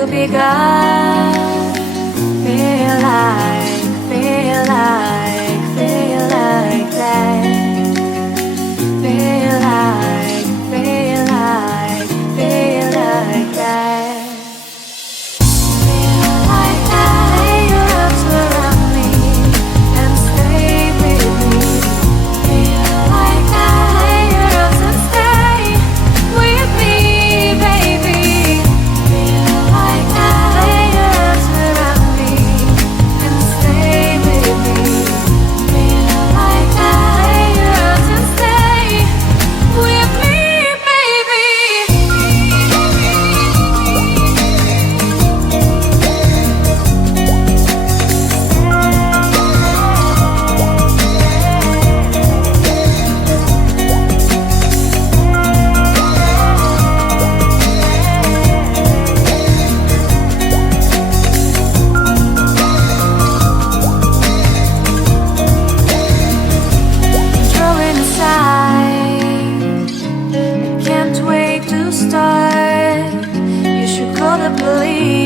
to be gone. Feel like that. Feel like that. Feel like that.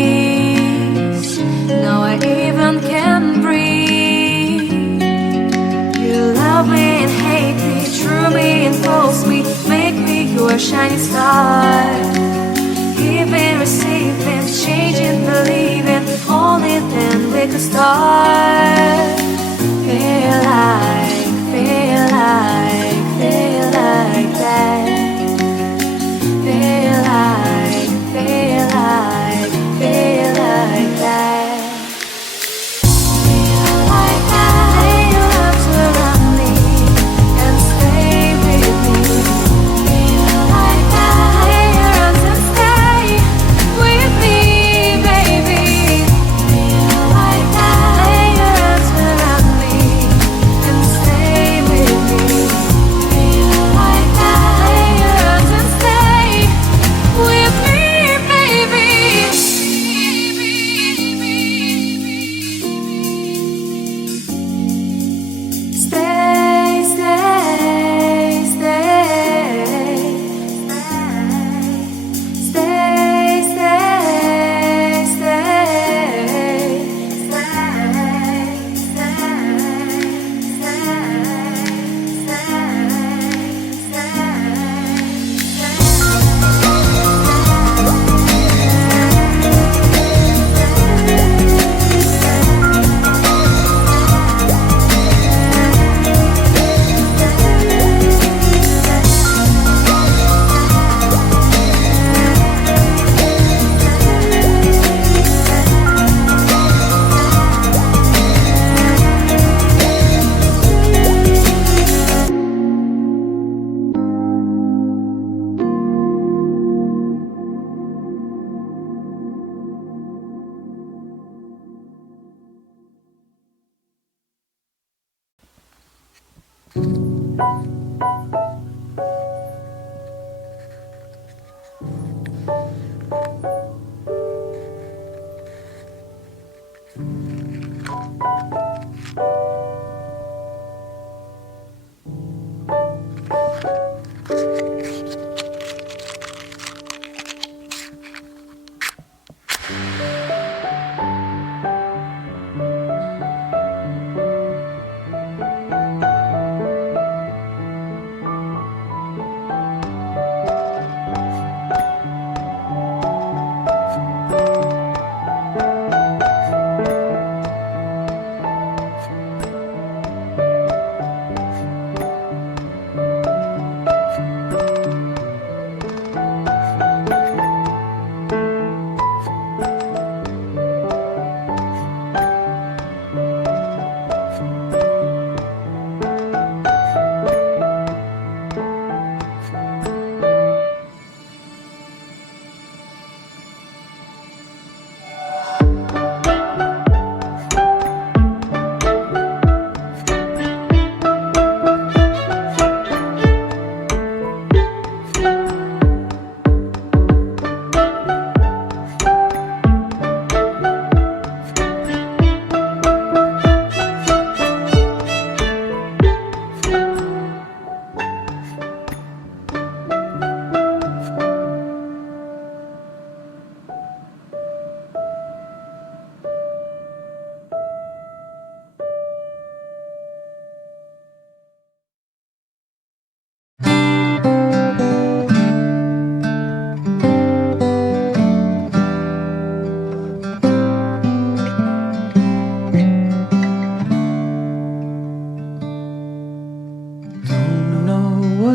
Police. Now I even can breathe. You love me and hate me, true me and false me, make me your shining star. Giving, receiving, changing, believing, only then we could start. Feel like that. Feel like that. Feel like that. Lay your arms around me and stay with me. Feel like that. Lay your arms and stay with me, baby. Feel like that. Lay your arms around me and stay with me.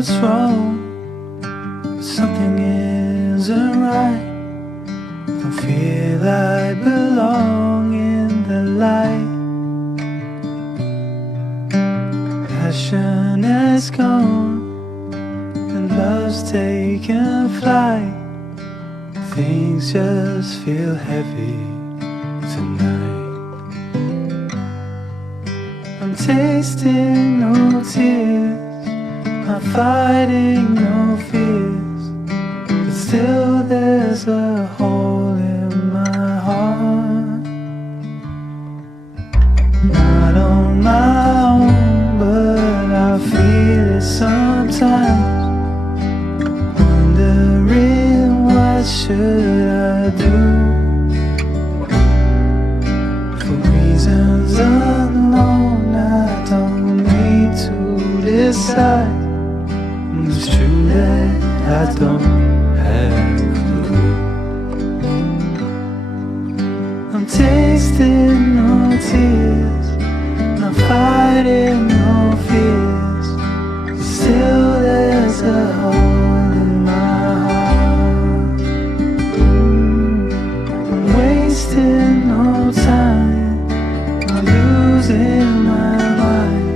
what's wrong, but something isn't right. Don't feel I belong in the light. Passion has gone and love's taken flight. Things just feel heavy tonight. I'm tasting no tears, I'm fighting no fears, but still there's a hole in my heart. Not on my own, but I feel it sometimes. Wondering what should I do? For reasons unknown, I don't need to decide. It's true that I don't have a clue. I'm tasting no tears, I'm fighting no fears, but still there's a hole in my heart. I'm wasting no time, I'm losing my mind,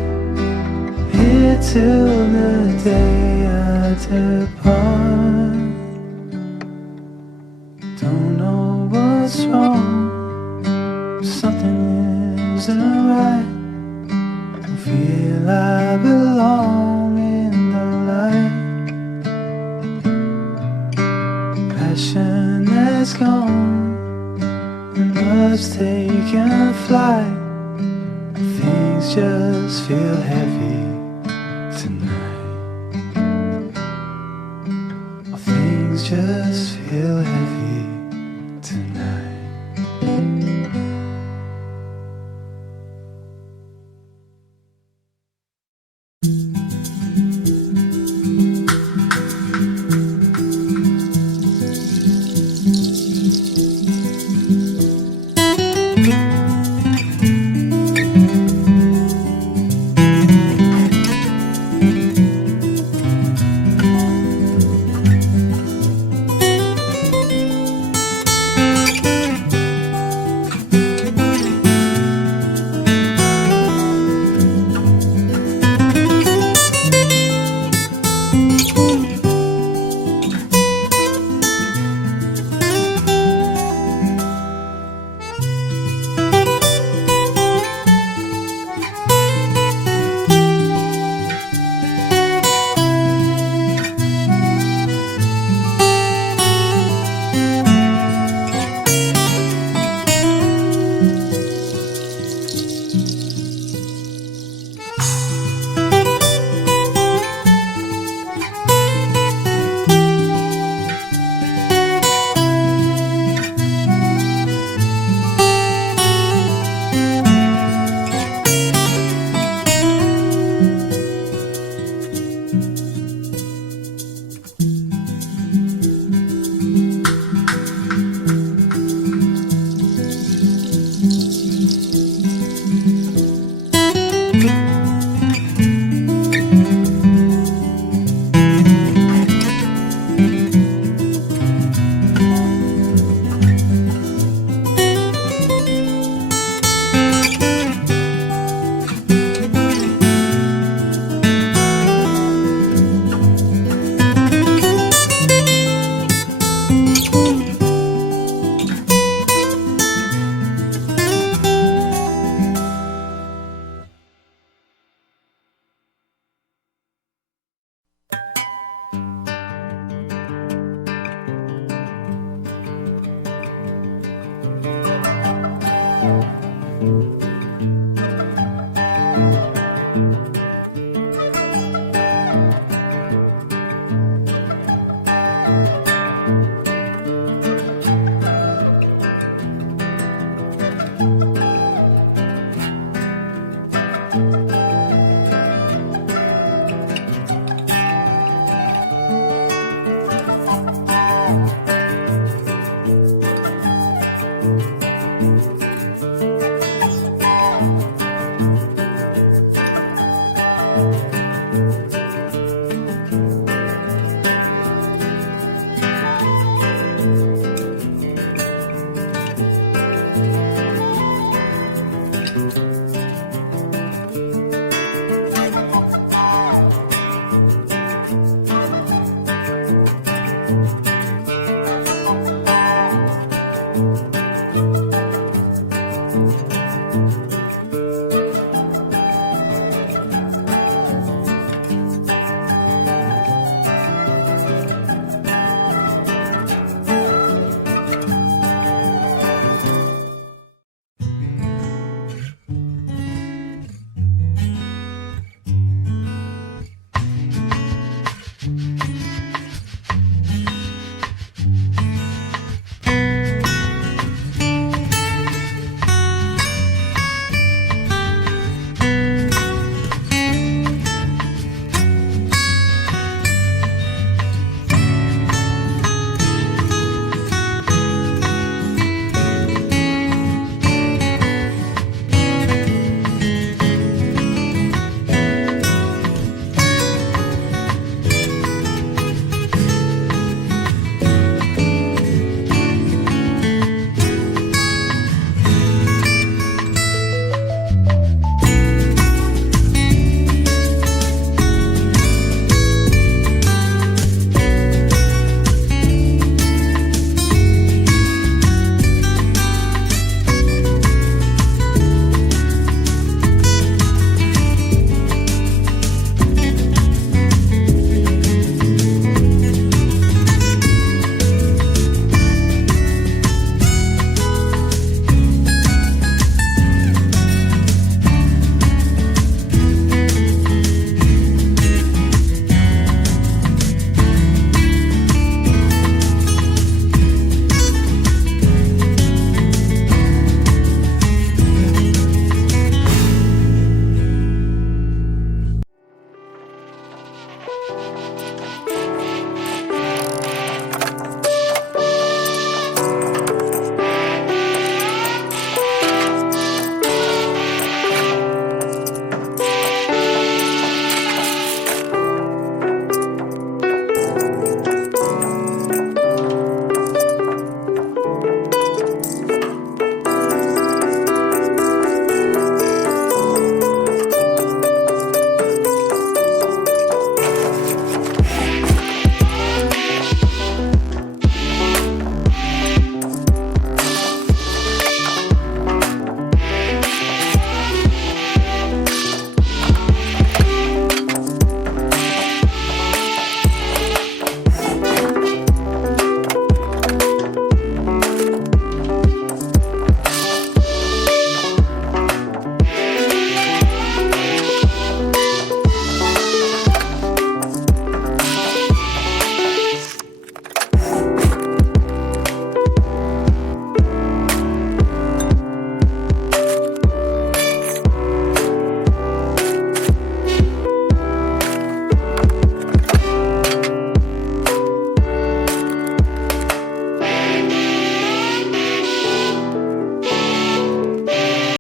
here till the day I depart. Don't know what's wrong, something isn't right. Don't feel I belong in the light. Passion has gone and love's taken flight. Things just feel heavy tonight. Things just feel heavy tonight.